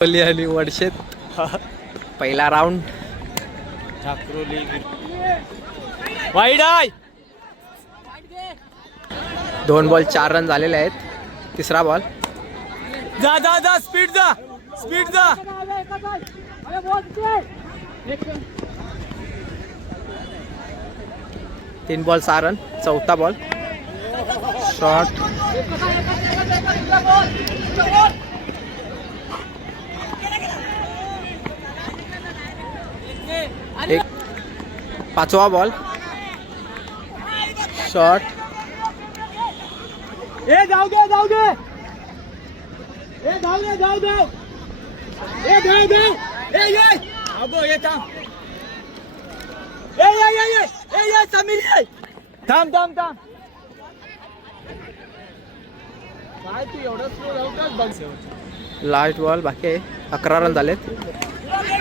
कोहली आणि वडशेत. पहिला round ठाकरोली wide आहे! दोन बॉल चार रन झालेले आहेत. तिसरा बॉल जा जा जा स्पीड जा! स्पीड जा! तीन बॉल सहा रन चौथा बॉल शॉट एक पाचवा बॉल. शॉट. ए जाऊ दे जाऊ दे. ए जाऊ दे जाऊ दे. ए जाऊ दे. ए ये. अगो ये थांब. ए ये ये ये. ए ये समीर ये. थांब थांब थांब. काय तू एवढं स्लो लावतोस बघ शेवट लास्ट बॉल बाकी आहे अकरा रन झालेत.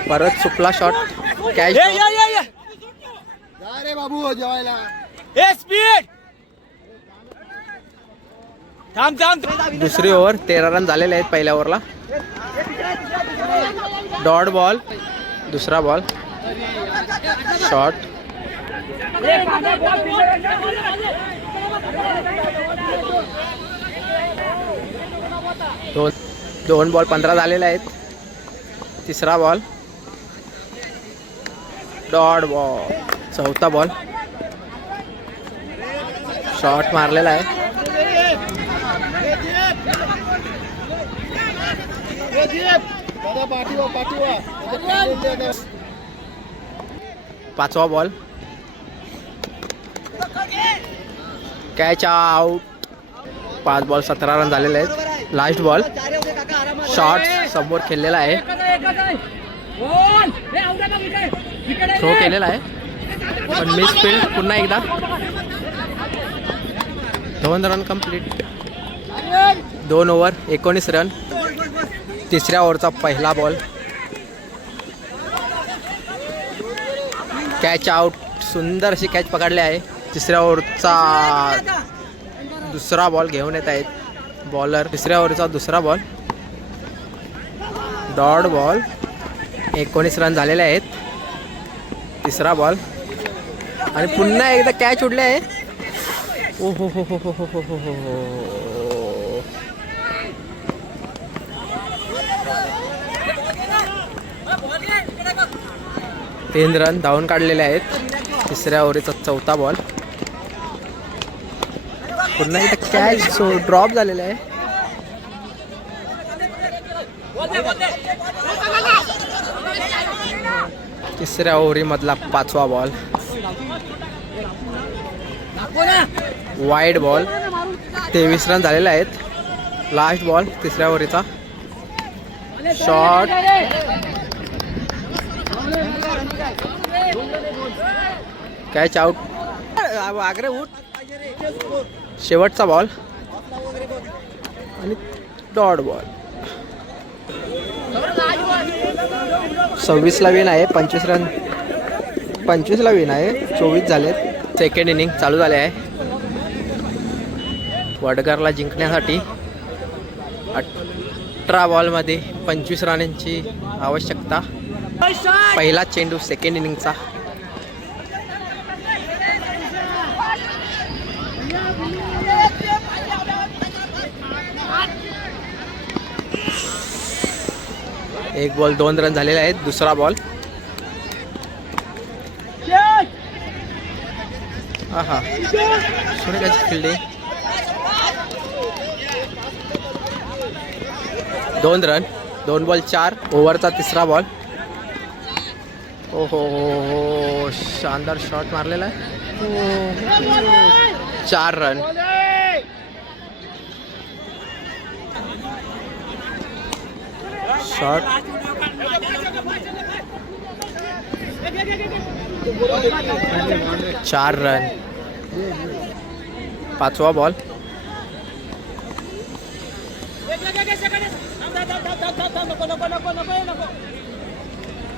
परत सुपला शॉट ये रे बाबू जेवायला. ए स्पीड थांब थांब. दुसरी ओव्हर तेरा रन झालेले आहेत पहिल्या ओव्हरला. डॉट बॉल दुसरा बॉल शॉट दोन दोन बॉल पंधरा झालेले आहेत. तिसरा बॉल डॉट बॉल. चौथा बॉल. शॉट मारलेला आहे. पाचवा बॉल. Catch out. पाच बॉल सतरा रन झालेले आहेत. लास्ट बॉल शॉट समोर खेळलेला आहे. थ्रो केलेला आहे. पण मिस फील्ड पुन्हा एकदा. दोन रन कंप्लीट दोन ओव्हर एकोणीस रन तिसऱ्या ओव्हरचा पहिला बॉल कॅच आउट सुंदर अशी कॅच पकडली आहे. तिसऱ्या ओव्हरचा दुसरा बॉल घेऊन येत आहेत. बॉलर तिसऱ्या ओव्हरचा दुसरा बॉल डॉट बॉल एकोणीस रन झालेले आहेत. तिसरा बॉल आणि पुन्हा एकदा कॅच उडले आहे. ओ हो हो हो हो हो हो हो हो हो. तीन रन धावून काढलेले आहेत. तिसऱ्या ओव्हरीचा चौथा बॉल पुन्हा एकदा कॅच ड्रॉप झालेला आहे. तिसऱ्या ओव्हरीमधला पाचवा बॉल. Wide ball. तेवीस रन झालेले आहेत. लास्ट बॉल तिसऱ्या ओव्हरीचा. शॉट. Catch out. आग्रे उठ. शेवटचा बॉल. आणि डॉट बॉल. सव्वीसला विन आहे पंचवीस रन पंचवीसला विन आहे चोवीस झालेत. सेकंड इनिंग चालू झाले आहे. वडगरला जिंकण्यासाठी अठरा बॉलमध्ये पंचवीस रनांची आवश्यकता. पहिला चेंडू सेकंड इनिंगचा एक बॉल दोन रन झालेले आहेत. दुसरा बॉल. हा सुरेखाची फिल्डिंग दोन रन. दोन बॉल चार. ओव्हरचा तिसरा बॉल. ओ हो हो. हो शानदार शॉट मारलेला आहे. चार रन. शॉट चार रन. पाचवा बॉल.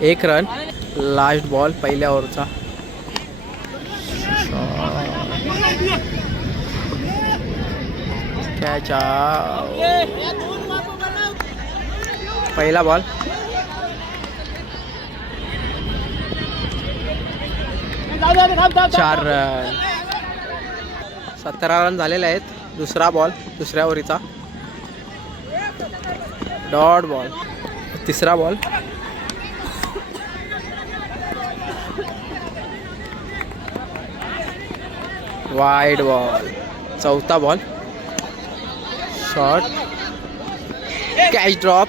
एक रन. लास्ट बॉल पहिल्या ओव्हरचा. कॅच पहिला बॉल. चार सतरा रन झालेले आहेत. दुसरा बॉल दुसऱ्या ओव्हरीचा. Dot ball. तिसरा बॉल. Wide ball. चौथा बॉल. शॉट. Catch drop.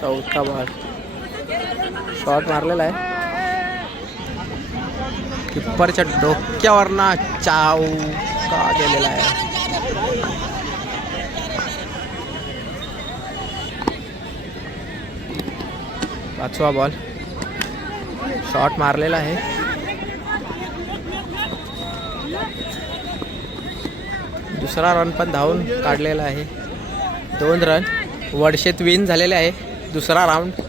चौथा बॉल शॉट मारलेला आहे. किप्परच्या डोक्यावरना चाव का गेलेला आहे? पाचवा बॉल शॉट मारलेला आहे. दुसरा रन पण धावून काढलेला आहे. दोन रन वडशेत विन झालेले आहे. दुसरा राऊंड.